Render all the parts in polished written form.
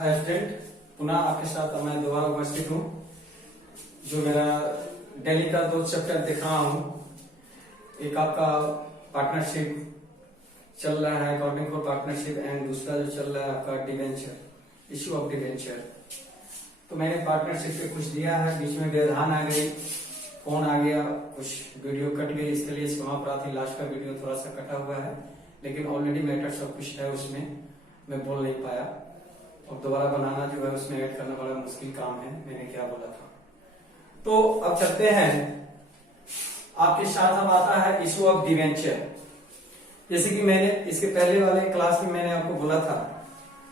Hi student, पुनः आपके साथ मैं दोबारा उपस्थित हूँ। जो मेरा डेली का 2 चैप्टर दिख रहा हूँ। एक आपका पार्टनरशिप चल रहा है, अकॉर्डिंग फॉर पार्टनरशिप, एंड दूसरा जो चल रहा है आपका डिवेंचर, इश्यू ऑफ डिवेंचर। तो मैंने पार्टनरशिप पे कुछ दिया है, बीच में व्यवधान आ गई, फोन आ गया, कुछ वीडियो कट गई, इसके लिए क्षमा प्रार्थी। लास्ट का वीडियो थोड़ा सा कटा हुआ है, लेकिन ऑलरेडी मैटर सब कुछ है, उसमें मैं बोल नहीं पाया और दोबारा बनाना जो है उसमें ऐड करना बड़ा मुश्किल काम है। मैंने क्या बोला था, तो अब चलते हैं। आपके साथ अब आता है इशू ऑफ डिवेंचर। जैसे कि मैंने इसके पहले वाले क्लास में मैंने आपको बोला था,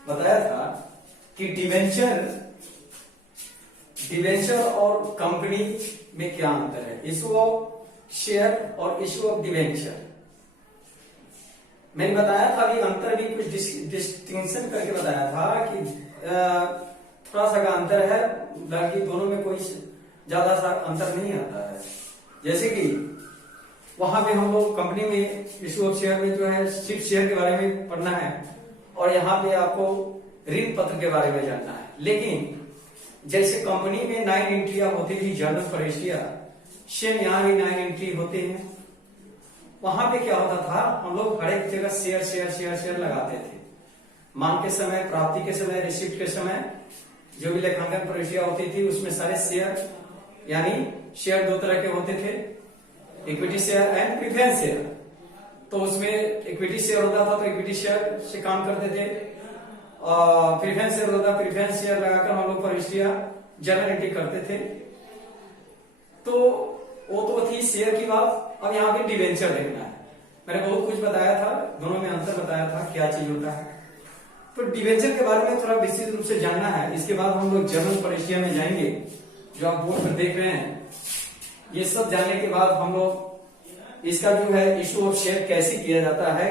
बताया था कि डिवेंचर और कंपनी में क्या अंतर है। इशू ऑफ शेयर और इशू ऑफ डिवेंचर मैंने बताया था, अभी अंतर भी कुछ डिस्टिंक्शन करके बताया था कि थोड़ा सा का अंतर है, बाकी दोनों में कोई ज्यादा सा अंतर नहीं आता है। जैसे कि वहां पे हम लोग कंपनी में इशू ऑफ शेयर में जो है सिर्फ शेयर के बारे में पढ़ना है, और यहाँ पे आपको ऋण पत्र के बारे में जानना है। लेकिन जैसे कंपनी में 9 एंट्रियां होती थी जर्नल प्रेशिया, सेम यहाँ भी 9 एंट्री होते हैं। वहां पे क्या होता था, हम लोग हर एक जगह शेयर शेयर शेयर शेयर लगाते थे। मांग के समय, प्राप्ति के समय, रिसिप्ट के समय, जो भी लेखांकन प्रक्रिया होती थी उसमें सारे शेयर, यानी शेयर 2 तरह के होते थे, equity share and preference share. तो उसमें इक्विटी शेयर होता था तो इक्विटी शेयर से काम करते थे, और प्रेफरेंस शेयर होता, प्रेफरेंस शेयर लगाकर हम लोग प्रक्रिया जर्नल एंट्री करते थे। तो वो तो थी शेयर की बात। अब यहाँ पे डिवेंचर देखना है। मैंने बहुत कुछ बताया था, दोनों में अंतर बताया था, क्या चीज होता है। तो डिवेंचर के बारे में थोड़ा विस्तृत रूप से जानना है। इसके बाद हम लोग जर्नल परीक्षा में जाएंगे, जो आप बोर्ड पर देख रहे हैं। ये सब जानने के बाद हम लोग इसका जो है इशू ऑफ शेयर कैसे किया जाता है,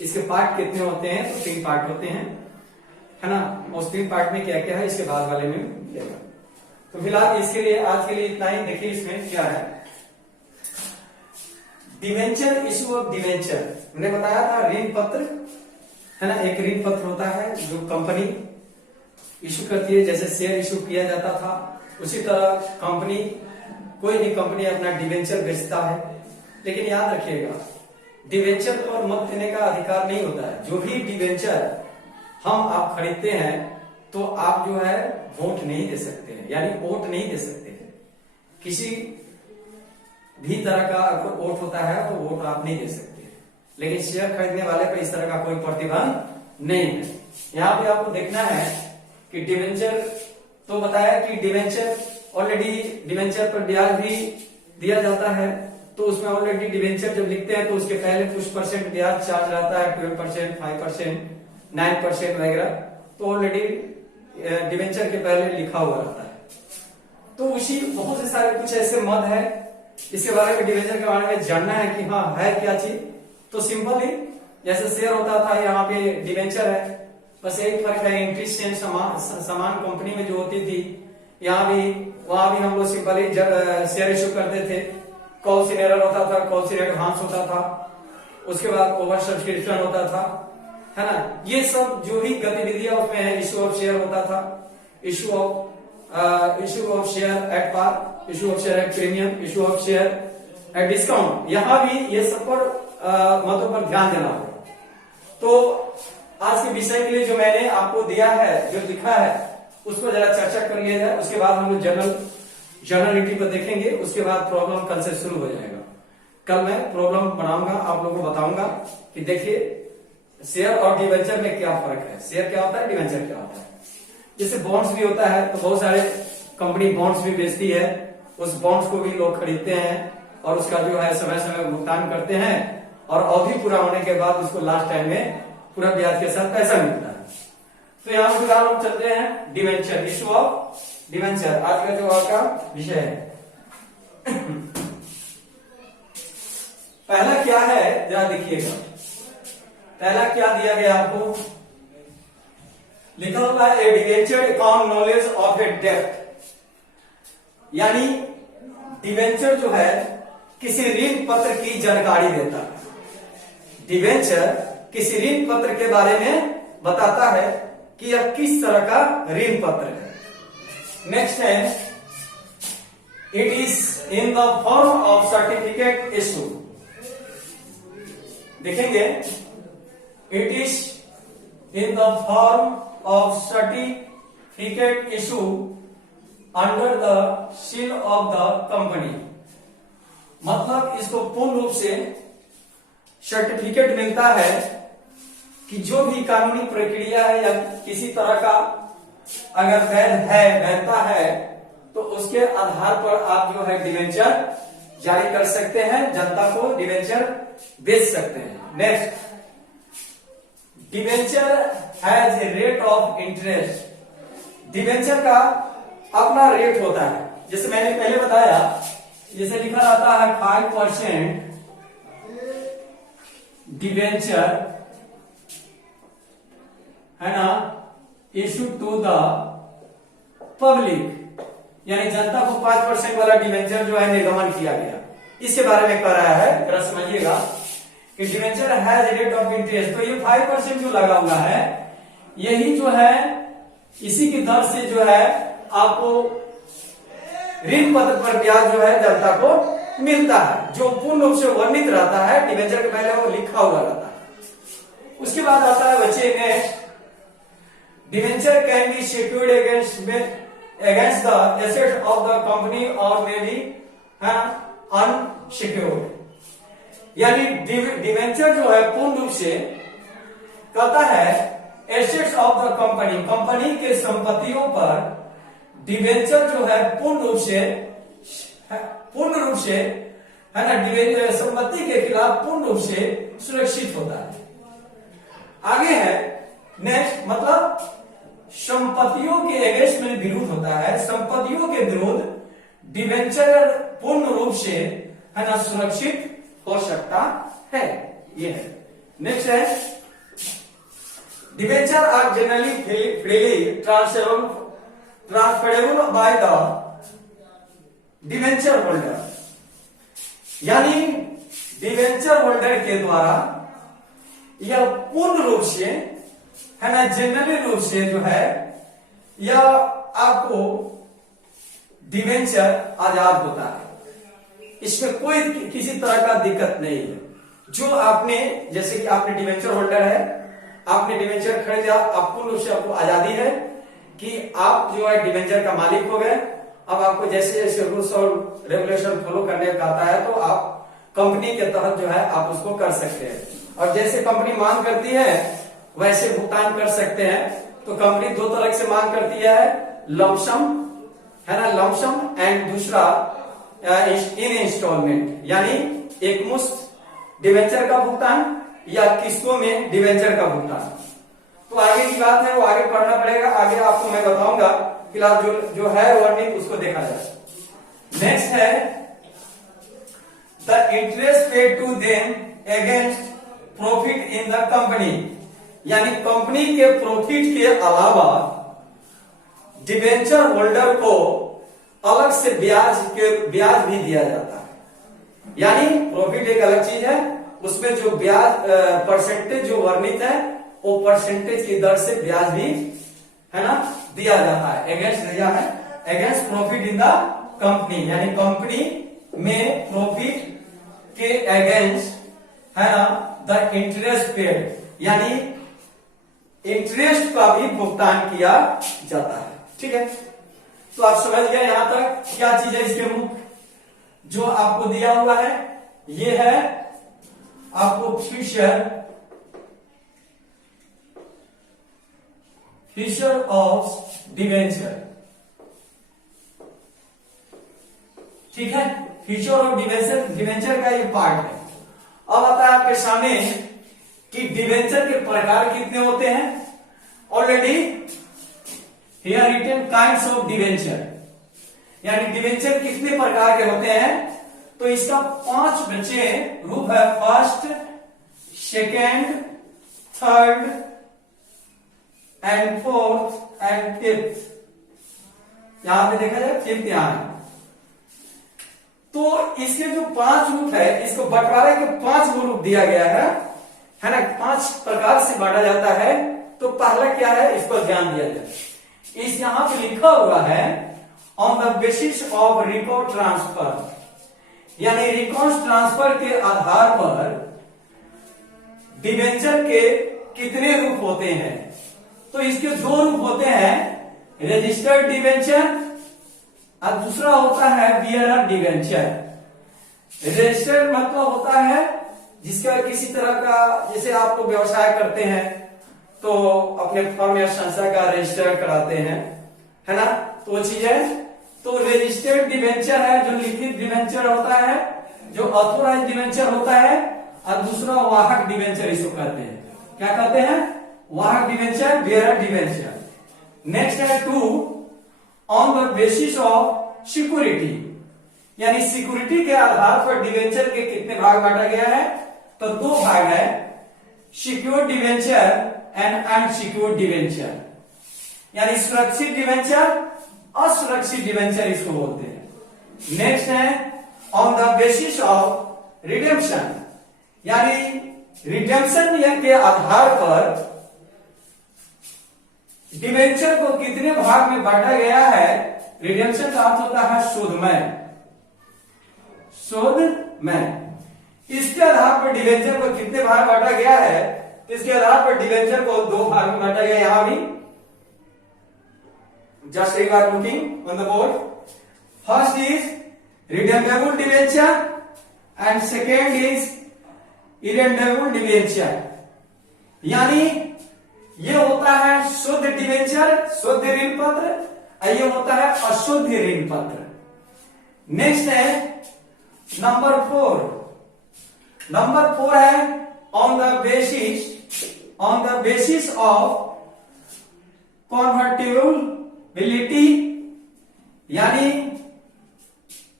इसके पार्ट कितने होते हैं, तो 3 पार्ट होते हैं, है ना। उस 3 पार्ट में क्या क्या है इसके बाद वाले में मिलेगा। तो फिलहाल इसके लिए आज के लिए इतना ही। देखिए इसमें क्या है, डिवेंचर, इशू ऑफ डिवेंचर। मैंने बताया था ऋण पत्र, है ना। एक ऋण पत्र होता है जो कंपनी इशू करती है, जैसे शेयर इशू किया जाता था, उसी तरह कंपनी, कोई भी कंपनी अपना डिवेंचर बेचता है। लेकिन याद रखिएगा, डिवेंचर पर मत देने का अधिकार नहीं होता है। जो भी डिवेंचर हम आप खरीदते हैं तो आप जो है वोट नहीं दे सकते हैं, यानी वोट नहीं दे सकते हैं। किसी भी तरह का अगर वोट होता है तो वोट आप नहीं दे सकते। लेकिन शेयर खरीदने वाले पर इस तरह का कोई प्रतिबंध नहीं है। यहाँ पे आपको देखना है कि डिवेंचर, तो बताया कि डिवेंचर ऑलरेडी, डिवेंचर पर ब्याज भी दिया जाता है। तो उसमें ऑलरेडी डिवेंचर जब लिखते हैं तो उसके पहले कुछ परसेंट ब्याज चार्ज रहता है, 12%, 5%, 9% वगैरह। तो ऑलरेडी डिवेंचर के पहले लिखा हुआ रहता है। तो उसी बहुत से सारे कुछ ऐसे मद है, इसके बारे में डिवेंचर के बारे में जानना है कि हाँ है क्या चीज। तो सिंपल ही जैसे शेयर होता था, यहाँ पे डिवेंचर है, बस एक फर्क है, इंटरेस्ट से समान कंपनी में जो होती थी, यहाँ भी वहां भी हम लोग सिंपल ही शेयर इशू करते थे। कॉल सिनेरर होता था, कॉल सीनियर एडवांस होता था, उसके बाद ओवर सब्सक्रिप्शन होता था, है ना। ये सब जो भी गतिविधियां उसमें है, इशू ऑफ शेयर होता था, issue of share at par, issue of share at premium, issue of share at discount. यहां भी ये सब पर मतों पर ध्यान देना होगा। तो आज के विषय के लिए जो मैंने आपको दिया है, जो लिखा है, उसको जरा चर्चा कर लिया जाए। उसके बाद हम लोग जर्नल एंट्री पर देखेंगे। उसके बाद प्रॉब्लम कल से शुरू हो जाएगा। कल मैं प्रॉब्लम बनाऊंगा, आप लोगों को बताऊंगा कि देखिए शेयर और डिवेंचर में क्या फर्क है, शेयर क्या होता है, डिवेंचर क्या होता है। जैसे बॉन्ड्स भी होता है, तो बहुत सारे कंपनी बॉन्ड्स भी बेचती है, उस बॉन्ड्स को भी लोग खरीदते हैं और उसका जो है समय समय भुगतान करते हैं, और अवधि पूरा होने के बाद उसको लास्ट टाइम में पूरा ब्याज के साथ पैसा मिलता है। तो यहाँ फिलहाल हम चलते हैं डिवेंचर, इशू ऑफ डिवेंचर आज का जो आपका विषय है। पहला क्या है जरा देखिएगा, पहला क्या दिया गया आपको, लिखा हुआ है ए डिवेंचर अकाउंट नॉलेज ऑफ ए डेब्ट। यानी डिवेंचर जो है किसी ऋण पत्र की जानकारी देता है। डिवेंचर किसी ऋण पत्र के बारे में बताता है कि यह किस तरह का ऋण पत्र है। नेक्स्ट है, it is in the form of certificate issue. देखेंगे, it is in the form of certificate issue under the seal of the company. मतलब इसको पूर्ण रूप से सर्टिफिकेट मिलता है कि जो भी कानूनी प्रक्रिया है या किसी तरह का अगर वैधता है तो उसके आधार पर आप जो है डिवेंचर जारी कर सकते हैं, जनता को डिवेंचर बेच सकते हैं। Next, debenture has a rate of interest. Debenture का अपना रेट होता है, जैसे मैंने पहले बताया, जैसे लिखा रहता है 5% डिवेंचर है ना, इशू टू द पब्लिक, यानी जनता को 5% वाला डिवेंचर जो है निर्गमन किया गया। इसके बारे में कह रहा है, जरा समझिएगा कि debenture has rate of interest. तो ये 5% जो लगा हुआ है, यही जो है इसी की दर से जो है आपको ऋण पत्र पर ब्याज जो है जनता को मिलता है, जो पूर्ण रूप से वर्णित रहता है, डिवेंचर के पहले वो लिखा हुआ रहता है। उसके बाद आता है बच्चे next, debenture can be secured against the assets of the company और मे बी अनसिक्योर्ड। यानी डिवेंचर जो है पूर्ण रूप से कहता है assets of the company, company के संपत्तियों पर डिवेंचर जो है पूर्ण रूप से है ना, संपत्ति के खिलाफ पूर्ण रूप से सुरक्षित होता है। आगे है नेक्स्ट, मतलब संपत्तियों के अगेंस्ट में विरुद्ध होता है, संपत्तियों के विरुद्ध डिवेंचर पूर्ण रूप से है ना सुरक्षित हो सकता है। ये है। नेक्स्ट है, debenture are generally freely transferable by the debenture holder. यानी डिवेंचर होल्डर के द्वारा यह पूर्ण रूप से है ना, जनरली रूप से जो है यह आपको डिवेंचर आजाद होता है, इसमें कोई किसी तरह का दिक्कत नहीं है। जो आपने, जैसे कि आपने डिवेंचर होल्डर है, आपने डिवेंचर खरीदा, आप पूर्ण रूप से आपको आजादी है कि आप जो है डिवेंचर का मालिक हो गए। अब आपको जैसे जैसे रूल्स और रेगुलेशन फॉलो करने का आता है तो आप कंपनी के तहत जो है आप उसको कर सकते हैं, और जैसे कंपनी मांग करती है वैसे भुगतान कर सकते हैं। तो कंपनी दो तरह से मांग करती है, लमसम है ना, लमसम, एंड दूसरा इन इंस्टॉलमेंट, यानी एक मुश्त डिवेंचर का भुगतान या किस्तों में डिवेंचर का भुगतान। तो आगे की बात है वो आगे पढ़ना पड़ेगा, आगे आपको मैं बताऊंगा। फिलहाल जो है वर्णित उसको देखा जाए। नेक्स्ट है, the interest paid to them against profit in the company. यानी कंपनी के प्रॉफिट के अलावा डिवेंचर होल्डर को अलग से ब्याज भी दिया जाता है। यानी प्रॉफिट एक अलग चीज है, उसमें जो ब्याज परसेंटेज जो वर्णित है वो परसेंटेज की दर से ब्याज भी है ना दिया जाता है। अगेंस्ट दिया है, against profit in the company, यानी कंपनी में प्रॉफिट के अगेंस्ट है ना द इंटरेस्ट पेड, यानी इंटरेस्ट का भी भुगतान किया जाता है। ठीक है, तो आप समझ गए यहां तक क्या चीज है। इसके मुख्य जो आपको दिया हुआ है ये है आपको फ्यूचर ऑफ डिवेंचर। ठीक है, फ्यूचर ऑफ डिवेंचर का ये पार्ट है। अब आता है आपके सामने कि डिवेंचर के प्रकार कितने होते हैं। Already here written kinds of debenture, यानी डिवेंचर कितने प्रकार के होते हैं, तो इसका 5 बचे रूप है। First, second, third and fourth and fifth. यहां पे देखा जाए फिफ्थ यहां है। तो इसके जो 5 रूप है, इसको बंटवारे के 5 रूप दिया गया है ना, 5 प्रकार से बांटा जाता है। तो पहला क्या है, इस पर ध्यान दिया जाए। इस यहां पे लिखा हुआ है on the basis of record transfer, यानी रिकॉर्ड ट्रांसफर के आधार पर डिबेंचर के कितने रूप होते हैं। तो इसके दो रूप होते हैं, रजिस्टर्ड डिबेंचर और दूसरा होता है बियरर डिबेंचर। रजिस्टर्ड मतलब होता है जिसका किसी तरह का, जैसे आप लोग व्यवसाय करते हैं तो अपने फर्म या संस्था का रजिस्टर कराते हैं, है ना, तो वो चीज है। तो रजिस्टर्ड डिबेंचर है जो लिखित डिबेंचर होता है, जो ऑथोराइज डिबेंचर होता है, और दूसरा वाहक डिबेंचर इसको कहते हैं। क्या कहते हैं, वाहक डिबेंचर, बियरर डिबेंचर। नेक्स्ट है 2 on the basis of security, यानी सिक्योरिटी के आधार पर डिबेंचर के कितने भाग बांटा गया है। तो दो भाग है, secure debenture and unsecure debenture, यानी सुरक्षित डिबेंचर, असुरक्षित डिबेंचर इसको बोलते हैं। नेक्स्ट है on the basis of redemption, यानी रिडेम्पशन के आधार पर डिबेंचर को कितने भाग में बांटा गया है। रिडेम्पशन का अर्थ होता है शोधमय, शोधमय। इसके आधार पर डिबेंचर को कितने भाग बांटा गया है, इसके आधार पर डिबेंचर को दो भाग में बांटा गया। यहां भी just you are looking on the board, first is redeemable debenture and second is irredeemable debenture, यानी ये होता है शुद्ध डिबेंचर, शुद्ध ऋण पत्र, और ये होता है अशुद्ध ऋण पत्र। नेक्स्ट है नंबर 4, नंबर 4 है on the basis of convertibility, यानी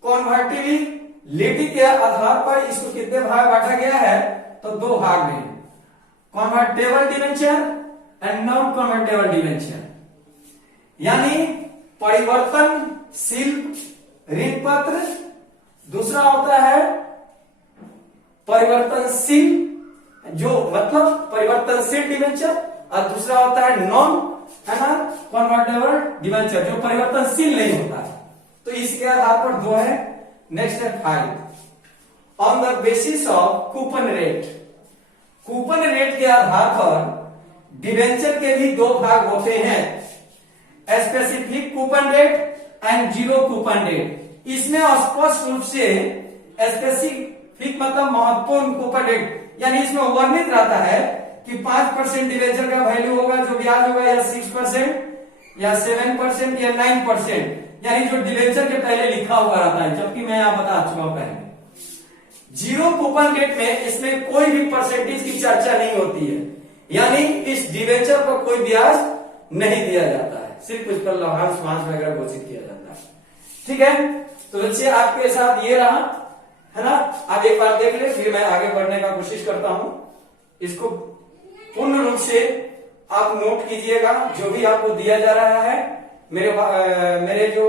कन्वर्टिबिलिटी के आधार पर इसको कितने भाग बांटा गया है। तो दो भाग में, convertible debenture and non convertible debenture, यानी परिवर्तनशील ऋण पत्र, दूसरा होता है परिवर्तनशील, जो मतलब परिवर्तनशील डिबेंचर, और दूसरा होता है नॉन, है ना, कन्वर्टेबल डिबेंचर, जो परिवर्तनशील नहीं होता है। तो इसके आधार पर दो है। नेक्स्ट है 5 on the basis of coupon rate, coupon rate के आधार पर डिबेंचर के भी दो भाग होते हैं, specific coupon rate and zero coupon rate. इसमें स्पष्ट रूप से स्पेसिफिक मतलब महत्वपूर्ण कूपन रेट, यानी इसमें वर्णित रहता है कि 5% डिबेंचर का वैल्यू होगा, जो ब्याज होगा, या 6% या 7% या 9%, यानी जो डिबेंचर के पहले लिखा हुआ रहता है, जबकि मैं यहां बता चुका हूं पहले। जीरो कूपन रेट में इसमें कोई भी परसेंटेज की चर्चा नहीं होती है, यानी इस डिबेंचर पर कोई ब्याज नहीं दिया जाता है, सिर्फ उस पर लाभांश वगैरह घोषित किया जाता है। ठीक है, तो बच्चे आपके साथ ये रहा, है ना। आप एक बार देख ले, फिर मैं आगे बढ़ने का कोशिश करता हूं। इसको पूर्ण रूप से आप नोट कीजिएगा, जो भी आपको दिया जा रहा है। मेरे जो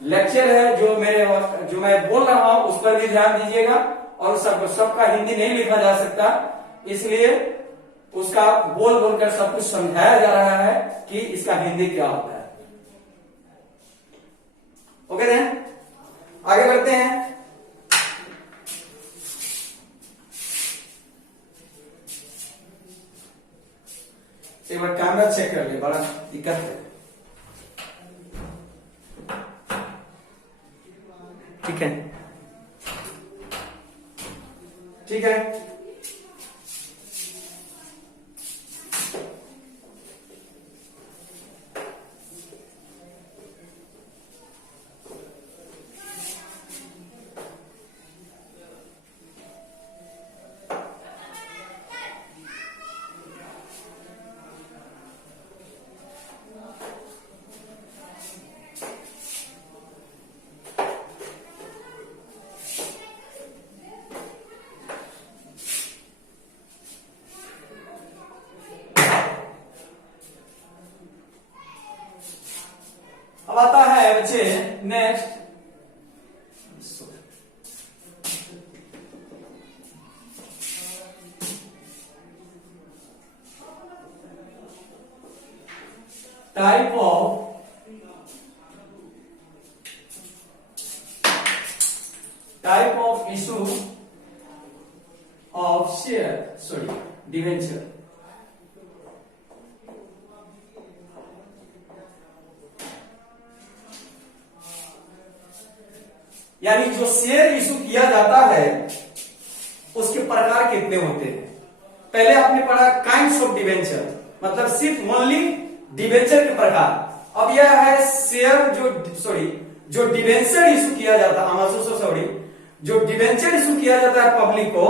लेक्चर है, जो मैं बोल रहा हूं, उस पर भी ध्यान दीजिएगा। और सबका हिंदी नहीं लिखा जा सकता, इसलिए उसका बोल बोलकर सब कुछ समझाया जा रहा है कि इसका हिंदी क्या होता है। ओके देन, आगे बढ़ते हैं। एक बार कैमरा चेक कर ले, बड़ा दिक्कत है। ठीक है, ठीक है। अब आता है बच्चे next, type of issue of share debenture. यानी जो शेयर इशू किया जाता है उसके प्रकार कितने होते हैं। पहले आपने पढ़ा काइंड्स ऑफ डिवेंचर, मतलब सिर्फ ओनली डिवेंचर के प्रकार। अब यह है शेयर जो डिवेंचर इशू किया जाता है, जो डिवेंचर इशू किया जाता है पब्लिक को,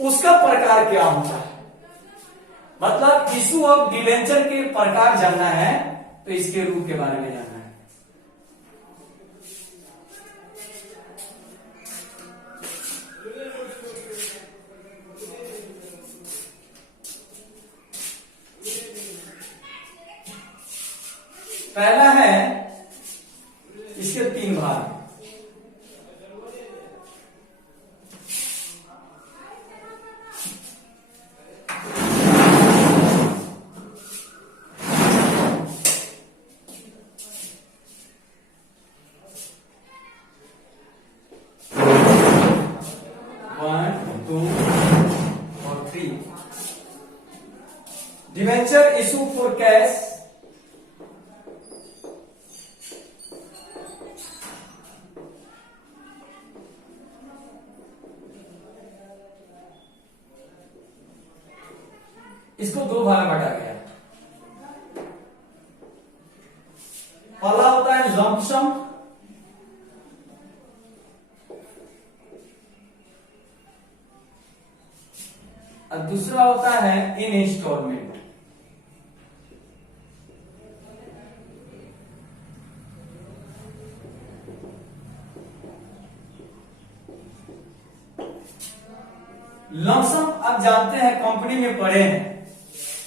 उसका प्रकार क्या होता है। मतलब इशू ऑफ डिवेंचर के प्रकार जानना है तो इसके रूप के बारे में जानना है। पहला है, इसके 3 भाग। डिवेंचर इशू फॉर कैश, इसको 2 भाग में बांटा गया। पहला होता है लंपसम, और दूसरा होता है इन इंस्टॉलमेंट। लमसम आप जानते हैं, कंपनी में पढ़े हैं,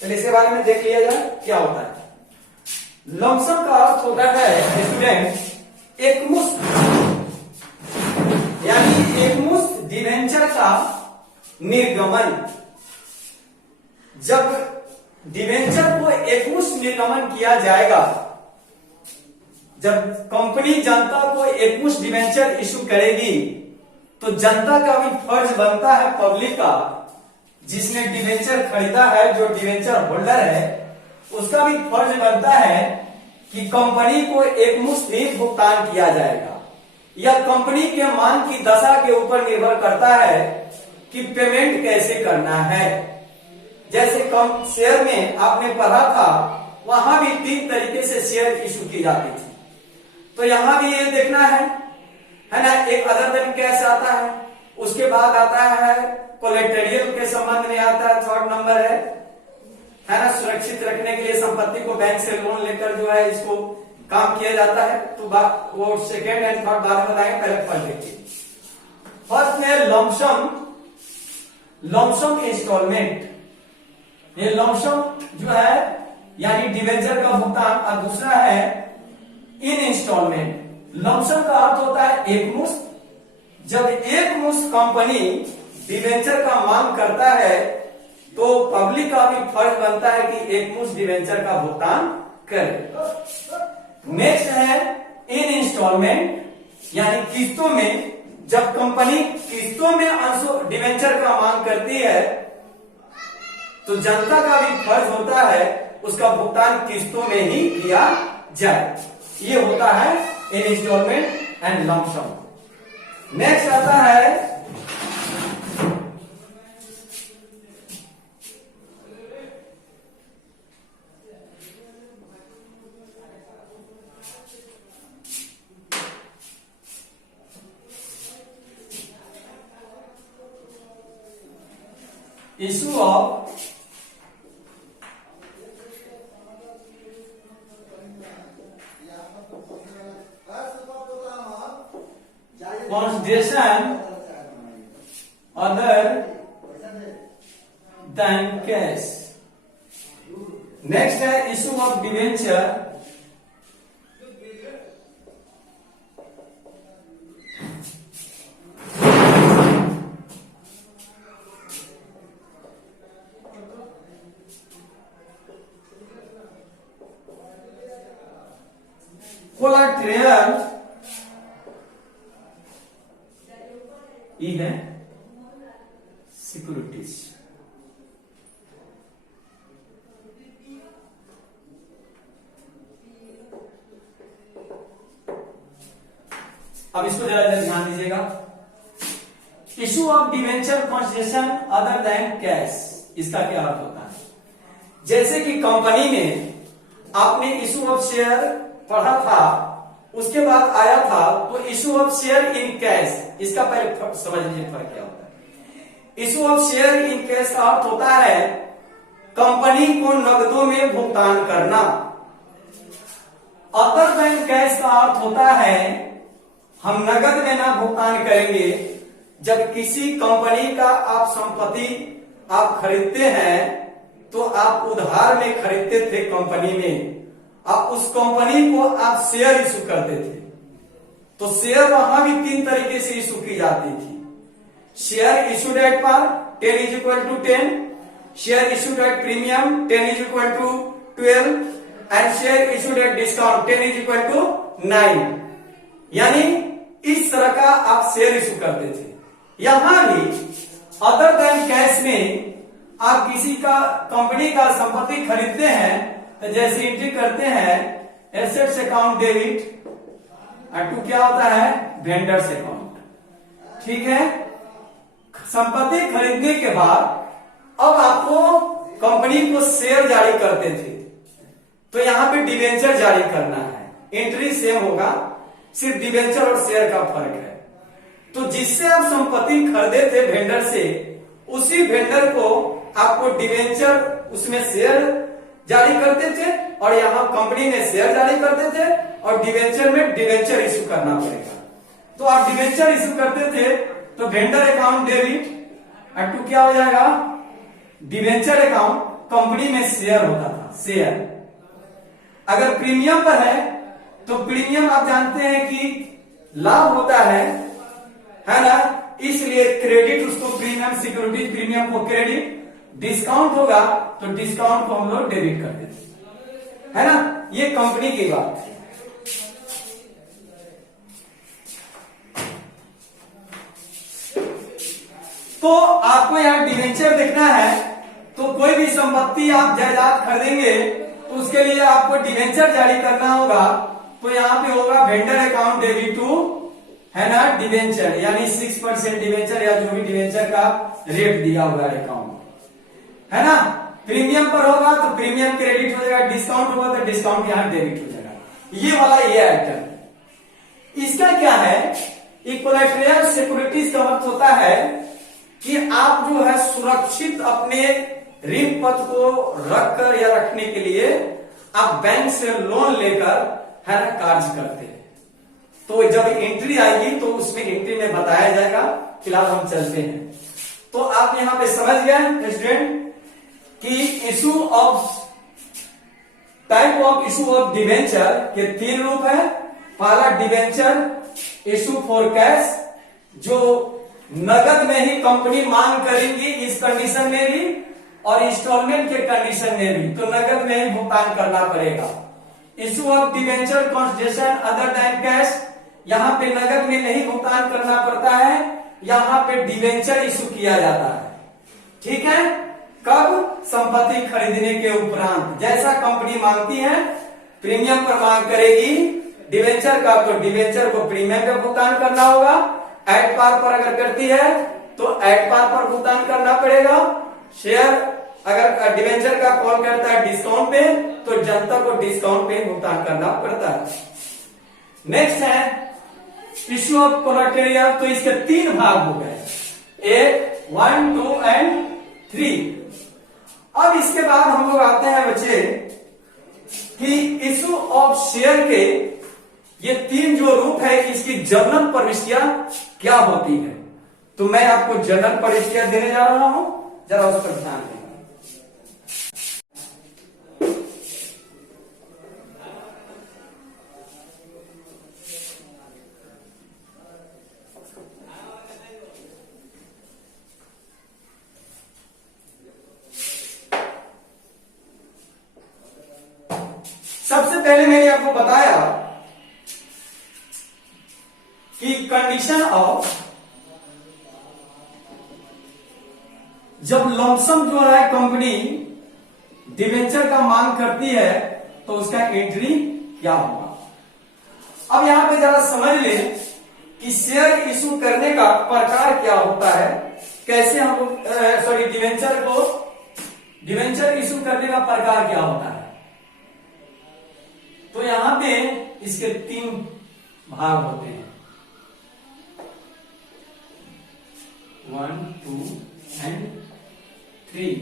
चलिए इसके बारे में देख लिया जाए क्या होता है। लमसम का अर्थ होता है स्टूडेंट एकमुश्त, यानी एकमुश्त डिवेंचर का निर्गमन। जब डिवेंचर को एकमुश्त निर्गमन किया जाएगा, जब कंपनी जनता को एकमुश्त डिवेंचर इशू करेगी, तो जनता का भी फर्ज बनता है, पब्लिक का, जिसने डिवेंचर खरीदा है, जो डिवेंचर होल्डर है, उसका भी फर्ज बनता है कि कंपनी को एकमुश्त ही भुगतान किया जाएगा। यह कंपनी के मांग की दशा के ऊपर निर्भर करता है कि पेमेंट कैसे करना है। जैसे कम शेयर में आपने पढ़ा था, वहां भी 3 तरीके से शेयर इशू की जाती थी। तो यहां भी ये देखना है ना। एक अदर देन कैश आता है, उसके बाद आता है कोलेटरियल के संबंध में आता है, 3rd नंबर है ना। सुरक्षित रखने के लिए संपत्ति को बैंक से लोन लेकर जो है इसको काम किया जाता है। तो वो 2nd एंड 3rd बाद में बताएंगे, पहले पढ़ लीजिए। फर्स्ट है लमसम इंस्टॉलमेंट। ये लमसम जो है यानी डिवेंचर का भुगतान, और दूसरा है इन इंस्टॉलमेंट। लमसम का अर्थ होता है एकमुश्त। जब एकमुश्त कंपनी डिवेंचर का मांग करता है, तो पब्लिक का भी फर्ज बनता है कि एकमुश्त डिवेंचर का भुगतान करे। नेक्स्ट है इन इंस्टॉलमेंट, यानी किस्तों में। जब कंपनी किस्तों में डिवेंचर का मांग करती है, तो जनता का भी फर्ज होता है उसका भुगतान किस्तों में ही किया जाए। ये होता है इन इंस्टॉलमेंट एंड लमसम। नेक्स्ट आता है issue of consideration other than cash। Next है इशू ऑफ डिवेंचर कोलाट्रियल ई है सिक्योरिटीज। अब इसको जरा ध्यान दीजिएगा। Issue of debenture concession other than cash, इसका क्या अर्थ होता है? जैसे कि कंपनी में आपने इशू ऑफ शेयर पढ़ा था, उसके बाद आया था तो issue of share in cash, इसका पहले समझ लीजिए फर्क क्या होता है। Issue of share in cash का अर्थ होता है कंपनी को नकदों में भुगतान करना। अदर देन कैश का अर्थ होता है हम नगद में ना भुगतान करेंगे। जब किसी कंपनी का आप संपत्ति आप खरीदते हैं तो आप उधार में खरीदते थे कंपनी में, आप उस कंपनी को आप शेयर इशू करते थे। तो शेयर वहां भी 3 तरीके से इशू की जाती थी। Share issued at par 10 is equal to 10, share issued at premium 10 is equal to 12 and share issued at discount 10 is equal to 9। यानी इस तरह का आप शेयर इशू करते थे। यहां भी अदर देन कैश में आप किसी का कंपनी का संपत्ति खरीदते हैं तो जैसे एंट्री करते हैं एसेट्स अकाउंट डेबिट और टू क्या होता है वेंडर्स अकाउंट। ठीक है, संपत्ति खरीदने के बाद अब आपको कंपनी को शेयर जारी करते थे तो यहां पे डिवेंचर जारी करना है। एंट्री सेम होगा, सिर्फ डिवेंचर और शेयर का फर्क है। तो जिससे आप संपत्ति खरीदे थे वेंडर से, उसी वेंडर को आपको डिवेंचर उसमें शेयर जारी करते थे और यहां कंपनी में शेयर जारी करते थे और डिवेंचर में डिवेंचर इशू करना पड़ेगा। तो आप डिवेंचर इशू करते थे तो वेंडर अकाउंट डेबिट और टू क्या हो जाएगा डिवेंचर अकाउंट, कंपनी में शेयर होता था शेयर। अगर प्रीमियम पर है तो प्रीमियम आप जानते हैं कि लाभ होता है ना, इसलिए क्रेडिट उसको प्रीमियम, सिक्योरिटीज प्रीमियम को क्रेडिट, डिस्काउंट होगा तो डिस्काउंट को हम लोग डेबिट कर देते है ना। ये कंपनी की बात है। तो आपको यहां डिवेंचर देखना है तो कोई भी संपत्ति आप जायदाद खरीदेंगे तो उसके लिए आपको डिवेंचर जारी करना होगा। तो यहां पे होगा वेंडर अकाउंट डेबिट टू है ना डिवेंचर, यानी 6% डिवेंचर या जो भी डिवेंचर का रेट दिया हुआ अकाउंट है ना। प्रीमियम पर होगा तो प्रीमियम क्रेडिट हो जाएगा, डिस्काउंट होगा तो डिस्काउंट यहां डेबिट हो जाएगा। ये वाला ये आइटम। इसका क्या है, इक्विलाटरल सिक्योरिटीज का अर्थ होता है कि आप जो है सुरक्षित अपने ऋण पत्र को रखकर या रखने के लिए आप बैंक से लोन लेकर है ना कार्य करते हैं। तो जब एंट्री आएगी तो उसमें एंट्री में बताया जाएगा। फिलहाल हम चलते हैं। तो आप यहां पे समझ गए स्टूडेंट कि issue of type of issue of debenture के 3 रूप है। पहला डिवेंचर इशू फॉर कैश, जो नगद में ही कंपनी मांग करेंगी इस कंडीशन में भी और इंस्टॉलमेंट के कंडीशन में भी, तो नगद में ही भुगतान करना पड़ेगा। Issue of debenture concession other than cash, यहां पे नगद में नहीं भुगतान करना पड़ता है, यहां पे डिवेंचर इशू किया जाता है। ठीक है, कब संपत्ति खरीदने के उपरांत, जैसा कंपनी मांगती है प्रीमियम पर मांग करेगी डिवेंचर का तो डिवेंचर को प्रीमियम पे भुगतान करना होगा। एट पार पर अगर करती है तो एट पार पर भुगतान करना पड़ेगा। शेयर अगर डिवेंचर का कॉल करता है डिस्काउंट पे तो जनता को डिस्काउंट पे भुगतान करना पड़ता है। नेक्स्ट है इश्यू ऑफ कोलाटेरियल। तो इसके 3 भाग हो गए, 1, 2 एंड 3। अब इसके बाद हम लोग आते हैं बच्चे कि इशू ऑफ शेयर के ये 3 जो रूप है इसकी जनरल प्रविष्टियां क्या होती है। तो मैं आपको जनरल प्रविष्टियां देने जा रहा हूं, जरा उस पर ध्यान दें। सबसे पहले मैंने आपको बताया कि कंडीशन ऑफ जब लमसम जो है कंपनी डिवेंचर का मांग करती है तो उसका एंट्री क्या होगा। अब यहां पे जरा समझ ले कि शेयर इशू करने का प्रकार क्या होता है, कैसे हम डिवेंचर इशू करने का प्रकार क्या होता है। तो यहां पे इसके 3 भाग होते हैं, 1 2 and 3।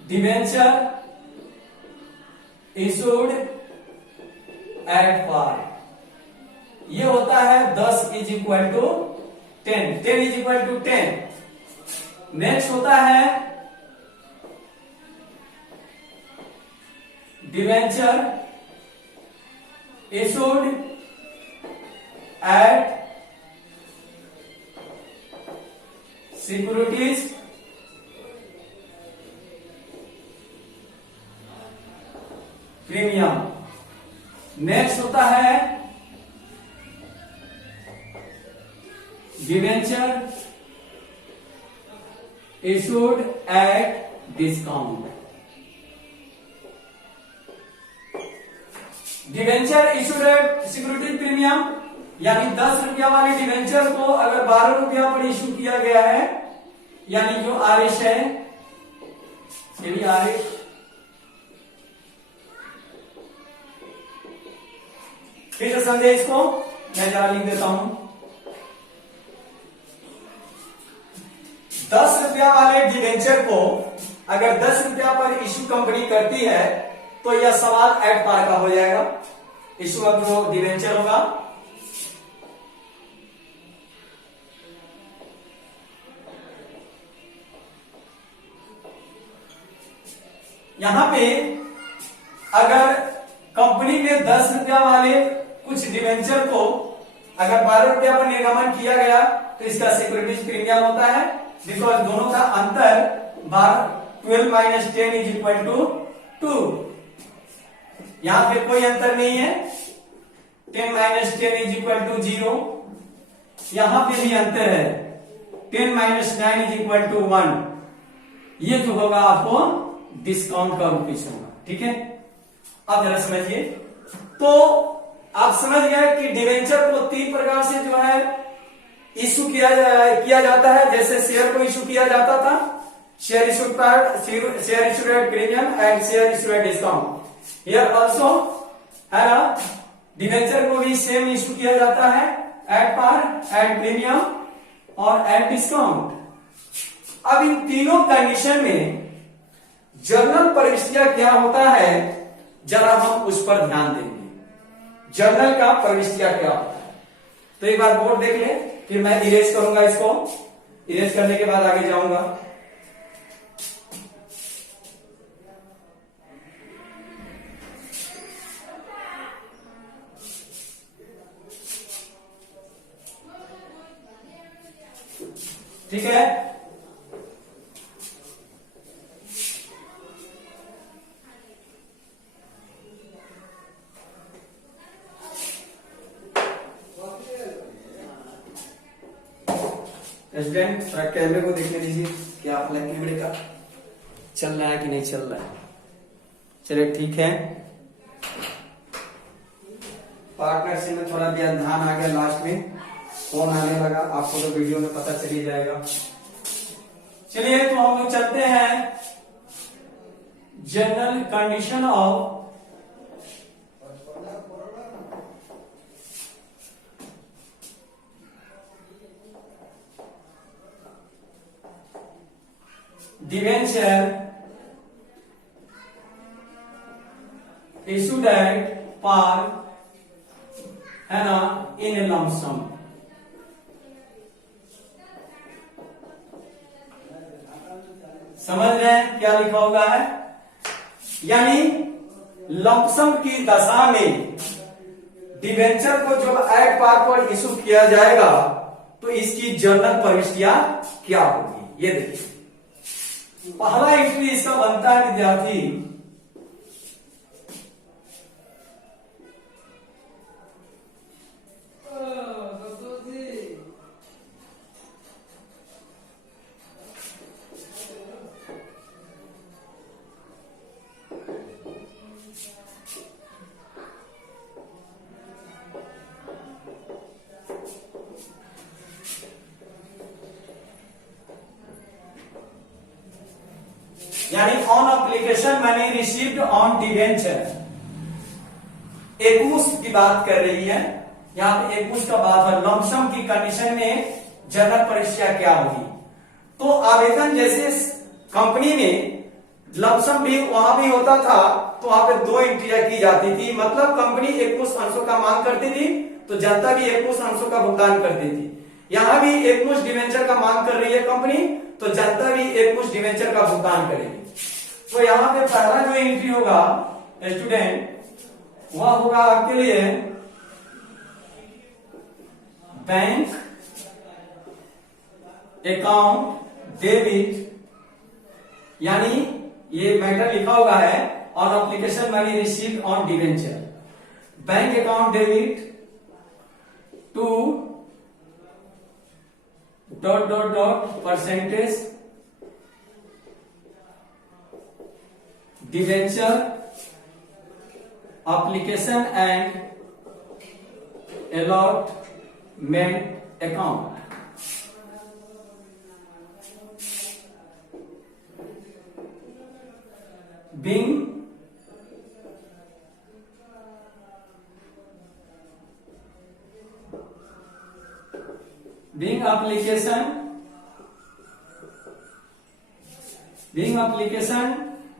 Debenture issued at par, ये होता है 10 is equal to 10, 10 is equal to 10। Next होता है debenture issued at securities premium. Next होता है debenture issued at discount. Debenture issued at security premium यानी 10 रुपया वाले डिवेंचर को अगर 12 रुपया पर इशू किया गया है, यानी जो आरएस है, ये भी आरएस, फिर से समझे इसको, मैं जरा लिख देता हूं। 10 रुपया वाले डिवेंचर को अगर 10 रुपया पर इशू कंपनी करती है तो यह सवाल एट पार का हो जाएगा। इशू अब जो डिवेंचर होगा यहां पे अगर कंपनी ने 10 रुपया वाले कुछ डिवेंचर को अगर 12 रुपया पर निर्गमन किया गया तो इसका सिक्योरिटीज प्रीमियम होता है, बिकॉज दोनों का अंतर 12 माइनस 10 इज इक्वल टू 2। यहां पे कोई अंतर नहीं है, 10 माइनस 10 इज इक्वल टू 0। यहां पे भी अंतर है, 10 माइनस 9 इज इक्वल टू 1। ये जो होगा आपको डिस्काउंट का रुपीस होगा, ठीक है। अब जरा समझिए, तो आप समझ गए कि डिवेंचर को 3 प्रकार से जो है इशू किया जाता है। जैसे शेयर को इशू किया जाता था, share issue card, share issue at premium and share issue at discount. Here also है ना, डिवेंचर को भी सेम इशू किया जाता है, एट पार, एट प्रीमियम और एट डिस्काउंट। अब इन तीनों कंडीशन में जर्नल प्रविष्टियां क्या होता है, जरा हम उस पर ध्यान देंगे। जर्नल का प्रविष्टियां क्या होता है, तो एक बार बोर्ड देख ले, फिर मैं इरेज करूंगा इसको। इरेज करने के बाद आगे जाऊंगा। ठीक है, प्रेसिडेंट थोड़ा कैमरे को देखने दीजिए, क्या अपना कैमरे का चल रहा है कि नहीं चल रहा है। चलिए ठीक है, पार्टनरशिप में थोड़ा ध्यान आ गया, लास्ट में फोन आने लगा, आपको तो वीडियो में पता चल ही जाएगा। चलिए तो हम लोग चलते हैं general condition of debenture issued at par, है ना, इन ए लम्प सम। समझ रहे हैं क्या लिखा होगा है, यानी लंपसम की दशा में डिवेंचर को जब एट पार पर इशू किया जाएगा तो इसकी जर्नल प्रविष्टियां क्या होगी, ये देखिए। पहला एंट्री इसका बनता है विद्यार्थी, यानी on application money received on debenture, एकमुश्त की बात कर रही है यहाँ पे, एकमुश्त का बात है। लमसम की कंडीशन में जनरल परीक्षा क्या होगी, तो आवेदन जैसे कंपनी में लमसम भी वहां भी होता था, तो वहां पे 2 एंट्रियां की जाती थी, मतलब कंपनी एकमुश्त अंशों का मांग करती थी तो जनता भी एकमुश्त अंशों का भुगतान करती थी। यहां भी एकमुश्त डिवेंचर का मांग कर रही है कंपनी, तो जनता भी एकमुश्त डिवेंचर का भुगतान करेगी। तो यहाँ पे पहला जो एंट्री होगा स्टूडेंट, वह होगा आपके लिए बैंक अकाउंट डेबिट, यानी ये मैटर लिखा हुआ है on application money received on debenture, bank account debit to dot dot dot percentage debenture application and allotment account. Being application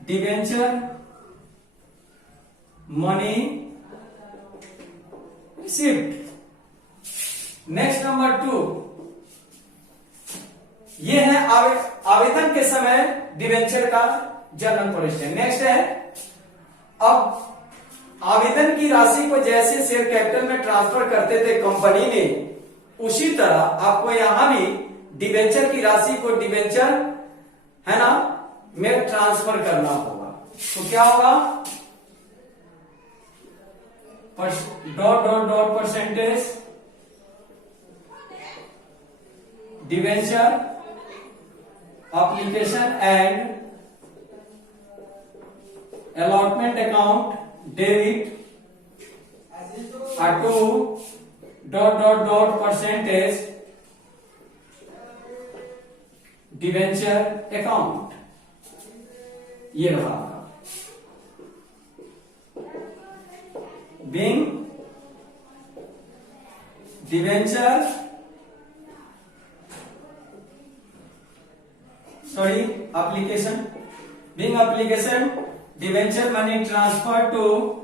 debenture money received। Next number 2, ये है आवेदन के समय डिवेंचर का जनरल परीक्षा। नेक्स्ट है, अब आवेदन की राशि को जैसे शेयर कैपिटल में ट्रांसफर करते थे कंपनी में, उसी तरह आपको यहां भी डिवेंचर की राशि को डिवेंचर है ना में ट्रांसफर करना होगा। तो क्या होगा, dot dot dot percentage debenture application and allotment account debit to dot dot dot percentage debenture account, ये रहा आपका। Being debenture application, being application debenture money transfer to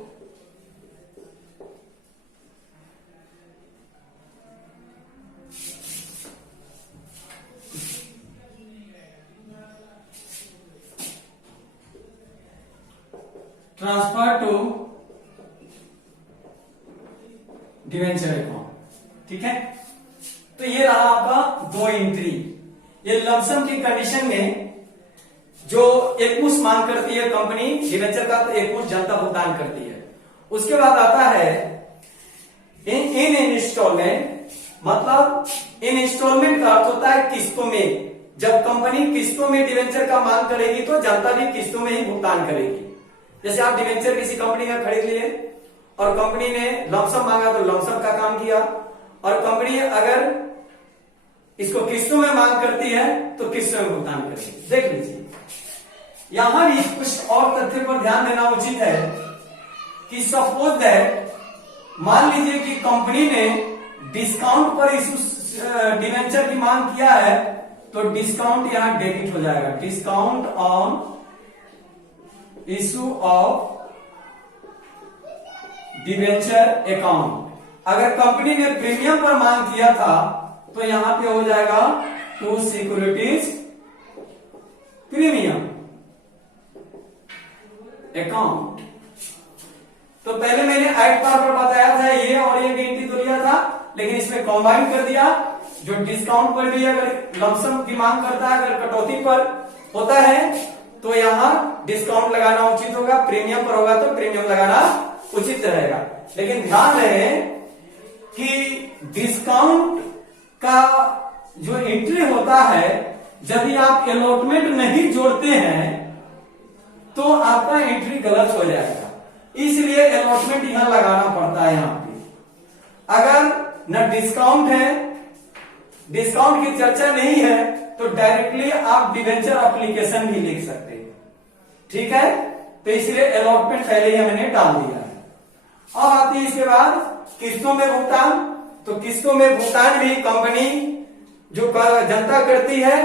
debenture account. ठीक है, तो ये रहा आपका 2 एंट्री। ये लमसम की कंडीशन में जो एकमुश्त मांग करती है कंपनी डिवेंचर का, तो एकमुश्त जनता भुगतान करती है। उसके बाद आता है इन इंस्टॉलमेंट, मतलब इन इंस्टॉलमेंट का अर्थ होता है किस्तों में। जब कंपनी किस्तों में डिवेंचर का मांग करेगी तो जनता भी किस्तों में ही भुगतान करेगी। जैसे आप डिवेंचर किसी कंपनी का खरीद लिए और कंपनी ने लमसम मांगा तो लमसम का काम किया, और कंपनी अगर इसको किस्तों में मांग करती है तो किस्तों में भुगतान करेगी। देख लीजिए, यहां भी कुछ और तथ्य पर ध्यान देना उचित है कि सपोज दैट, मान लीजिए कि कंपनी ने डिस्काउंट पर इशू डिवेंचर की मांग किया है, तो डिस्काउंट यहां डेबिट हो जाएगा। Discount on issue of debenture account. अगर कंपनी ने प्रीमियम पर मांग किया था तो यहां पे हो जाएगा टू सिक्योरिटीज प्रीमियम अकाउंट। तो पहले मैंने एक्ट पर बताया था ये और ये एंट्री तो लिया था, लेकिन इसमें कंबाइन कर दिया। जो डिस्काउंट पर भी अगर लमसम की मांग करता है, अगर कटौती पर होता है तो यहां डिस्काउंट लगाना उचित होगा, प्रीमियम पर होगा तो प्रीमियम लगाना उचित रहेगा। लेकिन ध्यान रहे कि डिस्काउंट का जो एंट्री होता है, जब भी आप अलॉटमेंट नहीं जोड़ते हैं तो आपका एंट्री गलत हो जाएगा, इसलिए अलॉटमेंट यहां लगाना पड़ता है। यहां पे अगर न डिस्काउंट है, डिस्काउंट की चर्चा नहीं है, तो डायरेक्टली आप डिवेंचर एप्लीकेशन भी लिख सकते हैं। ठीक है, तो इसलिए अलॉटमेंट पहले ही हमने डाल दिया है। अब आती है इसके बाद किस्तों में भुगतान। तो किस्तों में भुगतान भी कंपनी जो जनता करती है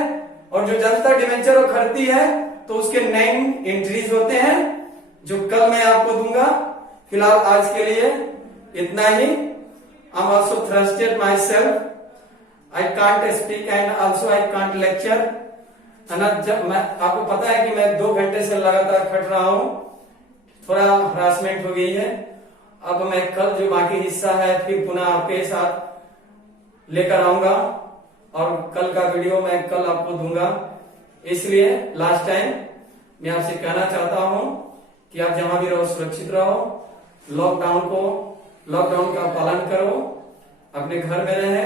और जो जनता डिवेंचर खरीदती है तो उसके 9 एंट्रीज होते हैं जो कल मैं आपको दूंगा। फिलहाल आज के लिए इतना ही। I am also thrusted my self, I can't speak and also I can't lecture, है ना। जब मैं आपको पता है कि मैं 2 घंटे से लगातार खट रहा हूं, थोड़ा हरासमेंट हो गई है। अब मैं कल जो बाकी हिस्सा है फिर पुनः आपके साथ लेकर आऊंगा और कल का वीडियो मैं कल आपको दूंगा। इसलिए लास्ट टाइम मैं आपसे कहना चाहता हूं कि आप जहां भी रहो सुरक्षित रहो, लॉकडाउन का पालन करो, अपने घर में रहे,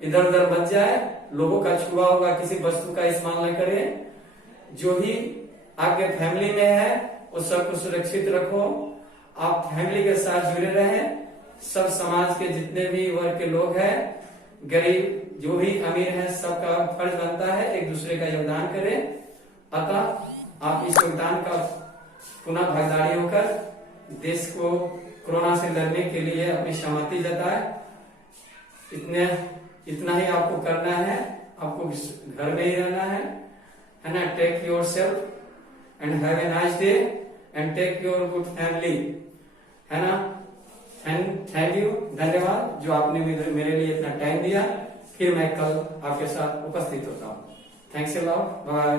इधर उधर मत जाए, लोगों का छुआ हुआ किसी वस्तु का इस्तेमाल न करें। जो भी आपके फैमिली में है उस सबको सुरक्षित रखो, आप फैमिली के साथ जुड़े रहें। सब समाज के जितने भी वर्ग के लोग हैं, गरीब जो भी अमीर है, सबका फर्ज बनता है एक दूसरे का योगदान करें। अतः आप इस योगदान का पुनः भागीदारी होकर देश को कोरोना से लड़ने के लिए अपनी सहमति जताए। इतना ही आपको करना है, आपको घर में ही रहना है ना। Take yourself and have a nice day and take your good family, है ना। थैंक यू, धन्यवाद जो आपने मेरे लिए इतना टाइम दिया। फिर मैं कल आपके साथ उपस्थित होता हूँ। Thanks a lot, bye.